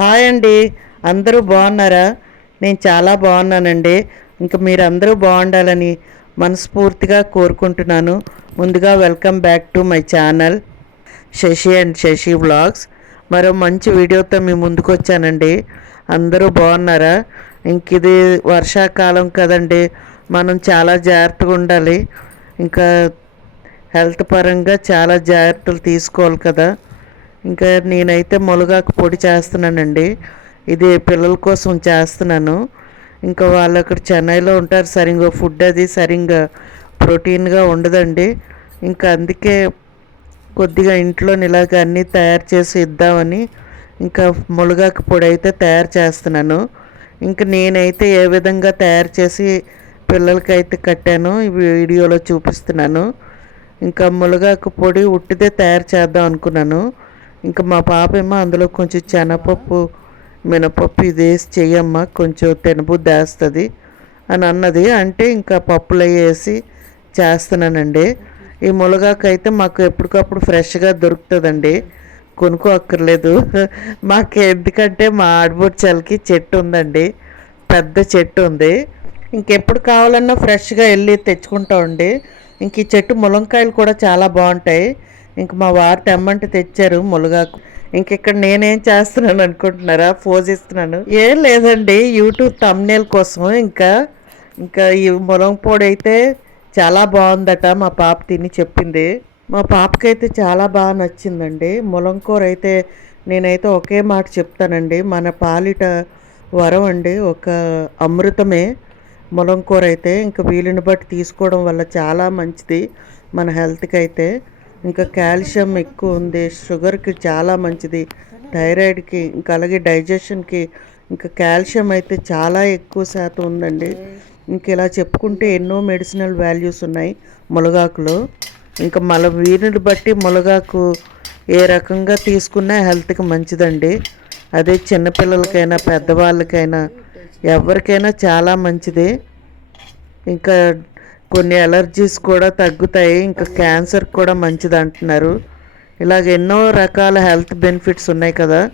Hi అండి. అందరూ బాగున్నారా? నేను చాలా బాగున్నానండి. ఇంకా మీరు అందరూ బాగుండాలని మనస్ఫూర్తిగా కోరుకుంటున్నాను. ముందుగా welcome back to my channel Sashi and Sashi vlogs. మరో మంచి వీడియోతో మీ ముందుకు వచ్చానండి. అందరూ బాగున్నారా? ఇంక ఇది వర్షాకాలం కదండి. మనం చాలా జాగ్రత్తగా ఉండాలి. ఇంకా హెల్త్ పరంగా చాలా జాగ్రత్తలు తీసుకోవాలి కదా. ఇంకా నేనైతే మొలగాకు పొడి చేస్తున్నానండి. ఇది పిల్లల కోసం చేస్తున్నాను. ఇంకా వాళ్ళు అక్కడ చెన్నైలో ఉంటారు. సరిగ్గా ఫుడ్ అది సరిగ్గా ప్రోటీన్గా ఉండదండి. ఇంకా అందుకే కొద్దిగా ఇంట్లో ఇలాగ అన్నీ తయారు చేసి ఇద్దామని ఇంకా ములగాకు పొడి అయితే తయారు చేస్తున్నాను. ఇంకా నేనైతే ఏ విధంగా తయారు చేసి పిల్లలకైతే కట్టానో వీడియోలో చూపిస్తున్నాను. ఇంకా మునగాకు పొడి ఉట్టిదే తయారు చేద్దాం అనుకున్నాను. ఇంకా మా పాప ఏమో అందులో కొంచెం శనగపప్పు మినపప్పు ఇది వేసి చెయ్యమ్మా కొంచెం తినబుద్ది వేస్తుంది అని అన్నది. అంటే ఇంకా పప్పులు అవి వేసి చేస్తున్నానండి. ఈ మునగాకైతే మాకు ఎప్పటికప్పుడు ఫ్రెష్గా దొరుకుతుందండి. కొనుక్కో అక్కర్లేదు మాకు ఎందుకంటే మా ఆడబొచ్చాలకి చెట్టు ఉందండి. పెద్ద చెట్టు ఉంది. ఇంకెప్పుడు కావాలన్నా ఫ్రెష్గా వెళ్ళి తెచ్చుకుంటామండి. ఇంక ఈ చెట్టు ములంకాయలు కూడా చాలా బాగుంటాయి. ఇంక మా వారు తెమ్మంటే తెచ్చారు ములగాకు. ఇంక ఇక్కడ నేనేం చేస్తున్నాను అనుకుంటున్నారా? ఫోజ్ ఇస్తున్నాను. ఏం లేదండి యూట్యూబ్ తమ్నేల్ కోసం ఇంకా ఇంకా ఈ ములం పొడి అయితే చాలా బాగుందట మా పాప తిని చెప్పింది. మా పాపకైతే చాలా బాగా నచ్చిందండి. ములంకూర అయితే నేనైతే ఒకే మాట చెప్తానండి. మన పాలిట వరం అండి ఒక అమృతమే. ములంకూర అయితే ఇంకా వీలుని బట్టి తీసుకోవడం వల్ల చాలా మంచిది మన హెల్త్కి అయితే ఇంకా కాల్షియం ఎక్కువ ఉంది షుగర్కి చాలా మంచిది థైరాయిడ్కి ఇంకా అలాగే డైజెషన్కి ఇంకా కాల్షియం అయితే చాలా ఎక్కువ శాతం ఉందండి. ఇంక ఇలా చెప్పుకుంటే ఎన్నో మెడిసినల్ వాల్యూస్ ఉన్నాయి మునగాకులో ఇంకా మన వీరిని బట్టి మునగాకు ఏ రకంగా తీసుకున్నా హెల్త్కి మంచిదండి. అదే చిన్నపిల్లలకైనా పెద్దవాళ్ళకైనా ఎవరికైనా చాలా మంచిది. ఇంకా కొన్ని ఎలర్జీస్ కూడా తగ్గుతాయి ఇంకా క్యాన్సర్ కూడా మంచిది అంటున్నారు ఇలాగ ఎన్నో రకాల హెల్త్ బెనిఫిట్స్ ఉన్నాయి కదా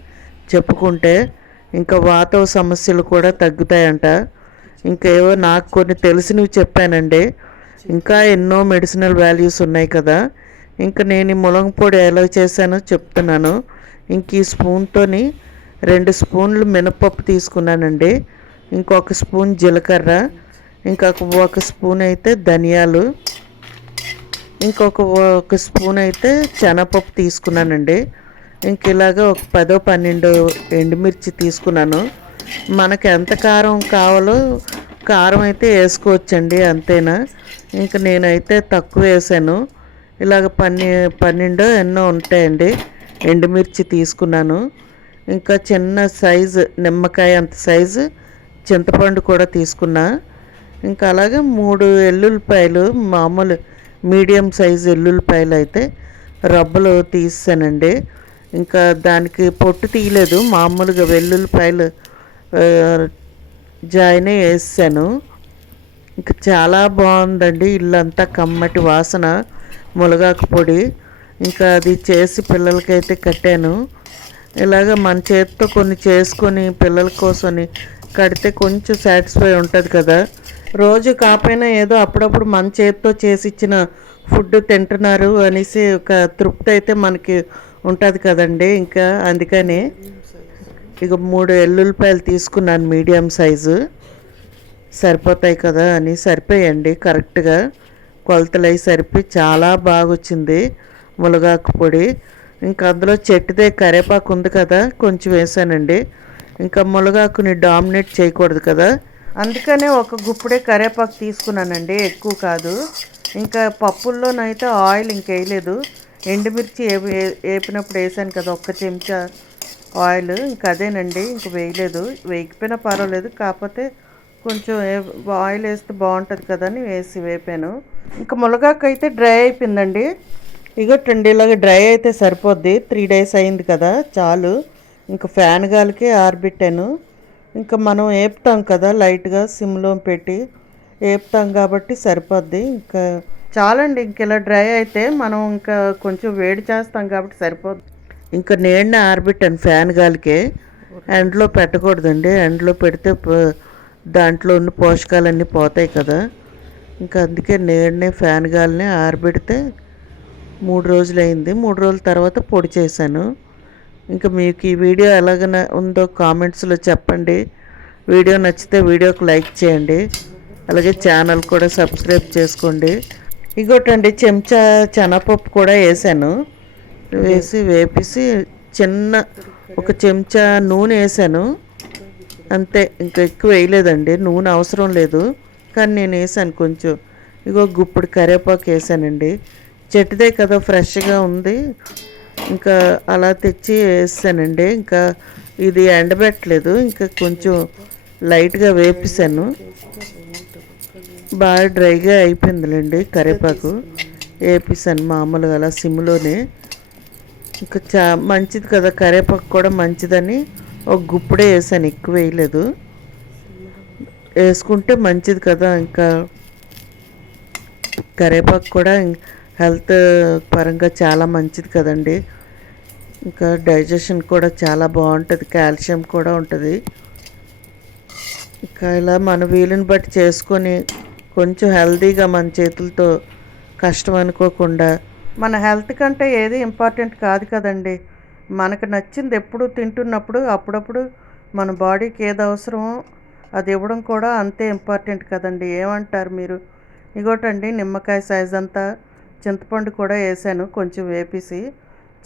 చెప్పుకుంటే. ఇంకా వాతవ సమస్యలు కూడా తగ్గుతాయంట. ఇంకేవో నాకు కొన్ని తెలిసినవి చెప్పానండి. ఇంకా ఎన్నో మెడిసినల్ వాల్యూస్ ఉన్నాయి కదా. ఇంకా నేను ఈ ములంగ పొడి ఎలా చేశానో చెప్తున్నాను. ఇంక ఈ స్పూన్తోని రెండు స్పూన్లు మినపప్పు తీసుకున్నానండి. ఇంకొక స్పూన్ జీలకర్ర. ఇంకొక ఒక స్పూన్ అయితే ధనియాలు ఇంకొక ఒక స్పూన్ అయితే శనగపప్పు తీసుకున్నానండి. ఇంక ఇలాగ ఒక పదో పన్నెండు ఎండుమిర్చి తీసుకున్నాను. మనకు ఎంత కారం కావాలో కారం అయితే వేసుకోవచ్చండి అంతేనా? ఇంక నేనైతే తక్కువ వేసాను. ఇలాగ పన్నె పన్నెండు ఎన్నో ఉంటాయండి ఎండుమిర్చి తీసుకున్నాను. ఇంకా చిన్న సైజు నిమ్మకాయ అంత సైజు చింతపండు కూడా తీసుకున్నా. ఇంకా అలాగే మూడు ఎల్లుల్లిపాయలు మామూలు మీడియం సైజు ఎల్లుల్లిపాయలు అయితే రబ్బలు తీసానండి ఇంకా దానికి పొట్టు తీయలేదు మామూలుగా వెల్లుల్లిపాయలు జాయిన్ వేసాను. ఇంకా చాలా బాగుందండి ఇల్లంతా కమ్మటి వాసన మునగాకు పొడి. ఇంకా అది చేసి పిల్లలకైతే కట్టాను. ఇలాగ మన చేతితో కొన్ని చేసుకొని పిల్లల కోసమని కడితే కొంచెం సాటిస్ఫై ఉంటుంది కదా. రోజు కాకపోయినా ఏదో అప్పుడప్పుడు మన చేతితో చేసి ఇచ్చిన ఫుడ్ తింటున్నారు అనేసి ఒక తృప్తి అయితే మనకి ఉంటుంది కదండి. ఇంకా అందుకని ఇక మూడు ఎల్లుల్లిపాయలు తీసుకున్నాను మీడియం సైజు. సరిపోతాయి కదా అని సరిపోయండి కరెక్ట్గా. కొలతలు అవి సరిపోయి చాలా బాగా వచ్చింది మునగాకు పొడి. ఇంకా అందులో చెట్టుదే కరేపాకు ఉంది కదా కొంచెం వేసానండి. ఇంకా మునగాకుని డామినేట్ చేయకూడదు కదా. అందుకనే ఒక గుప్పుడే కరేపాకు తీసుకున్నానండి ఎక్కువ కాదు. ఇంకా పప్పుల్లోనైతే ఆయిల్ ఇంకేయలేదు ఎండుమిర్చి ఏ వేపినప్పుడు వేసాను కదా ఒక్క చెంచా ఆయిల్. ఇంకా అదేనండి ఇంక వేయలేదు. వేయకపోయినా పర్వాలేదు కాకపోతే కొంచెం ఆయిల్ వేస్తే బాగుంటుంది కదా అని వేసి వేపాను. ఇంకా మునగాకు అయితే డ్రై అయిపోయిందండి. ఇగోటండి ఇలాగ డ్రై అయితే సరిపోద్ది. త్రీ డేస్ అయింది కదా చాలు. ఇంకా ఫ్యాన్ గాలికి ఆరబెట్టాను. ఇంకా మనం ఏపుతాం కదా లైట్గా సిమ్లో పెట్టి వేపుతాం కాబట్టి సరిపోద్ది. ఇంకా చాలండి ఇంక ఇలా డ్రై అయితే మనం ఇంకా కొంచెం వేడి చేస్తాం కాబట్టి సరిపోద్ది. ఇంకా నేను ఆరబెట్టాను ఫ్యాన్ గాలికే. ఎండలో పెట్టకూడదండి. ఎండలో పెడితే దాంట్లో ఉన్న పోషకాలన్నీ పోతాయి కదా. ఇంకా అందుకే నేడనే ఫ్యాన్ గాలిని ఆరబెడితే మూడు రోజులు అయింది మూడు రోజుల తర్వాత పొడి చేశాను. ఇంకా మీకు ఈ వీడియో ఎలాగ ఉందో కామెంట్స్లో చెప్పండి. వీడియో నచ్చితే వీడియోకి లైక్ చేయండి. అలాగే ఛానల్ కూడా సబ్స్క్రైబ్ చేసుకోండి. ఇంకోటండి చెంచా శనగపప్పు కూడా వేసాను. వేసి వేపేసి చిన్న ఒక చెంచా నూనె వేసాను. అంతే ఇంకా ఎక్కువ వేయలేదండి. నూనె అవసరం లేదు. కానీ నేను వేసాను కొంచెం. ఇగో గుప్పుడు కరివేపాకు వేసానండి. చెట్టుదే కదా ఫ్రెష్గా ఉంది. ఇంకా అలా తెచ్చి వేసానండి. ఇంకా ఇది ఎండబెట్టలేదు. ఇంకా కొంచెం లైట్గా వేపిసాను. బాగా డ్రైగా అయిపోయిందిలేండి కరివేపాకు. వేపిసాను మామూలుగా అలా సిమ్లోనే. ఇంకా చా మంచిది కదా కరివేపాకు కూడా మంచిదని ఒక గుప్పుడే వేసాను. ఎక్కువ వేయలేదు. వేసుకుంటే మంచిది కదా ఇంకా కరివేపాకు కూడా హెల్త్ పరంగా చాలా మంచిది కదండి. ఇంకా డైజెషన్ కూడా చాలా బాగుంటుంది. కాల్షియం కూడా ఉంటుంది. ఇంకా ఇలా మన వీలుని బట్టి చేసుకొని కొంచెం హెల్తీగా మన చేతులతో కష్టం అనుకోకుండా మన హెల్త్ కంటే ఏది ఇంపార్టెంట్ కాదు కదండి. మనకు నచ్చింది ఎప్పుడు తింటున్నప్పుడు అప్పుడప్పుడు మన బాడీకి ఏది అవసరమో అది ఇవ్వడం కూడా అంతే ఇంపార్టెంట్ కదండి. ఏమంటారు మీరు? ఇగోటండి నిమ్మకాయ సైజ్ అంతా చింతపండు కూడా వేసాను కొంచెం వేపేసి.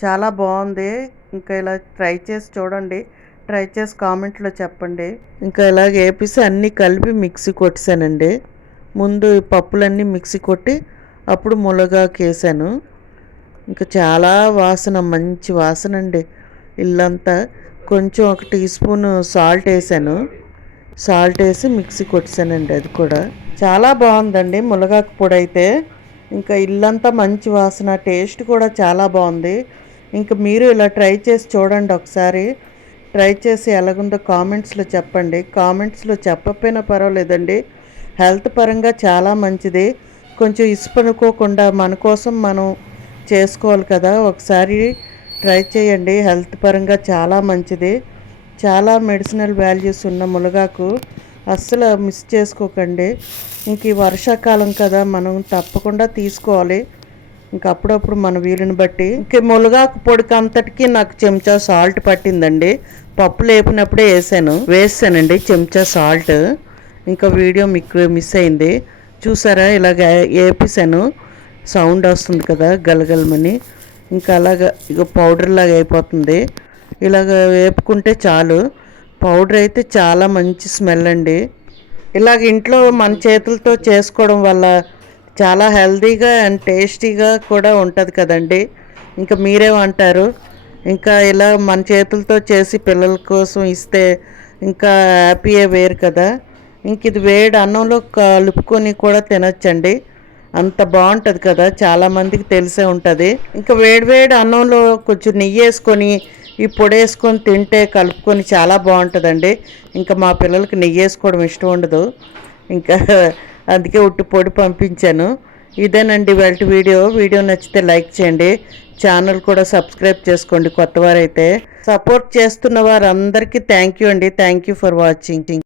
చాలా బాగుంది. ఇంకా ఇలా ట్రై చేసి చూడండి. ట్రై చేసి కామెంట్లో చెప్పండి. ఇంకా ఇలాగ వేపేసి అన్నీ కలిపి మిక్సీ కొట్టేశానండి ముందు పప్పులన్నీ మిక్సీ కొట్టి అప్పుడు ములగాకు వేసాను. ఇంకా చాలా వాసన మంచి వాసన అండి. ఇల్లంతా కొంచెం ఒక టీ స్పూన్ సాల్ట్ వేసాను. సాల్ట్ వేసి మిక్సీ కొట్టేశానండి అది కూడా. చాలా బాగుందండి మునగాకు పొడి అయితే. ఇంకా ఇల్లంతా మంచి వాసన టేస్ట్ కూడా చాలా బాగుంది. ఇంకా మీరు ఇలా ట్రై చేసి చూడండి ఒకసారి. ట్రై చేసి ఎలాగుందో కామెంట్స్లో చెప్పండి. కామెంట్స్లో చెప్పకపోయినా పర్వాలేదండి. హెల్త్ పరంగా చాలా మంచిది. కొంచెం ఇసుపనుకోకుండా మన కోసం మనం చేసుకోవాలి కదా. ఒకసారి ట్రై చేయండి. హెల్త్ పరంగా చాలా మంచిది. చాలా మెడిసినల్ వాల్యూస్ ఉన్న మునగాకు. అస్సలు మిస్ చేసుకోకండి. ఇంక ఈ వర్షాకాలం కదా మనం తప్పకుండా తీసుకోవాలి. ఇంక అప్పుడప్పుడు మన వీలుని బట్టి. ఇంక మునగాకు పొడికి అంతటికి నాకు చెంచా సాల్ట్ పట్టిందండి. పప్పు లేపినప్పుడే వేసాను. వేసానండి చెంచా సాల్ట్. ఇంకా వీడియో మీకు మిస్ అయింది. చూసారా? ఇలాగ వేపేసాను. సౌండ్ వస్తుంది కదా గలగలమని. ఇంకా అలాగ ఇక పౌడర్ లాగా అయిపోతుంది. ఇలాగ వేపుకుంటే చాలు. పౌడర్ అయితే చాలా మంచి స్మెల్ అండి. ఇలాగ ఇంట్లో మన చేతులతో చేసుకోవడం వల్ల చాలా హెల్తీగా అండ్ టేస్టీగా కూడా ఉంటుంది కదండి. ఇంకా మీరేమంటారు ఇంకా ఇలా మన చేతులతో చేసి పిల్లల కోసం ఇస్తే ఇంకా హ్యాపీయే వేరు కదా. ఇంక ఇది వేడి అన్నంలో కలుపుకొని కూడా తినొచ్చండి. అంత బాగుంటుంది కదా చాలా మందికి తెలిసే ఉంటుంది. ఇంకా వేడివేడి అన్నంలో కొంచెం నెయ్యి వేసుకొని ఈ పొడి వేసుకొని తింటే కలుపుకొని చాలా బాగుంటుందండి. ఇంకా మా పిల్లలకి నెయ్యి వేసుకోవడం ఇష్టం ఉండదు. ఇంకా అందుకే ఉట్టి పొడి పంపించాను. ఇదేనండి వెల్ట్ వీడియో. వీడియో నచ్చితే లైక్ చేయండి. ఛానల్ కూడా సబ్స్క్రైబ్ చేసుకోండి కొత్తవారైతే. సపోర్ట్ చేస్తున్న వారందరికీ థ్యాంక్ యూ అండి. Thank you for watching.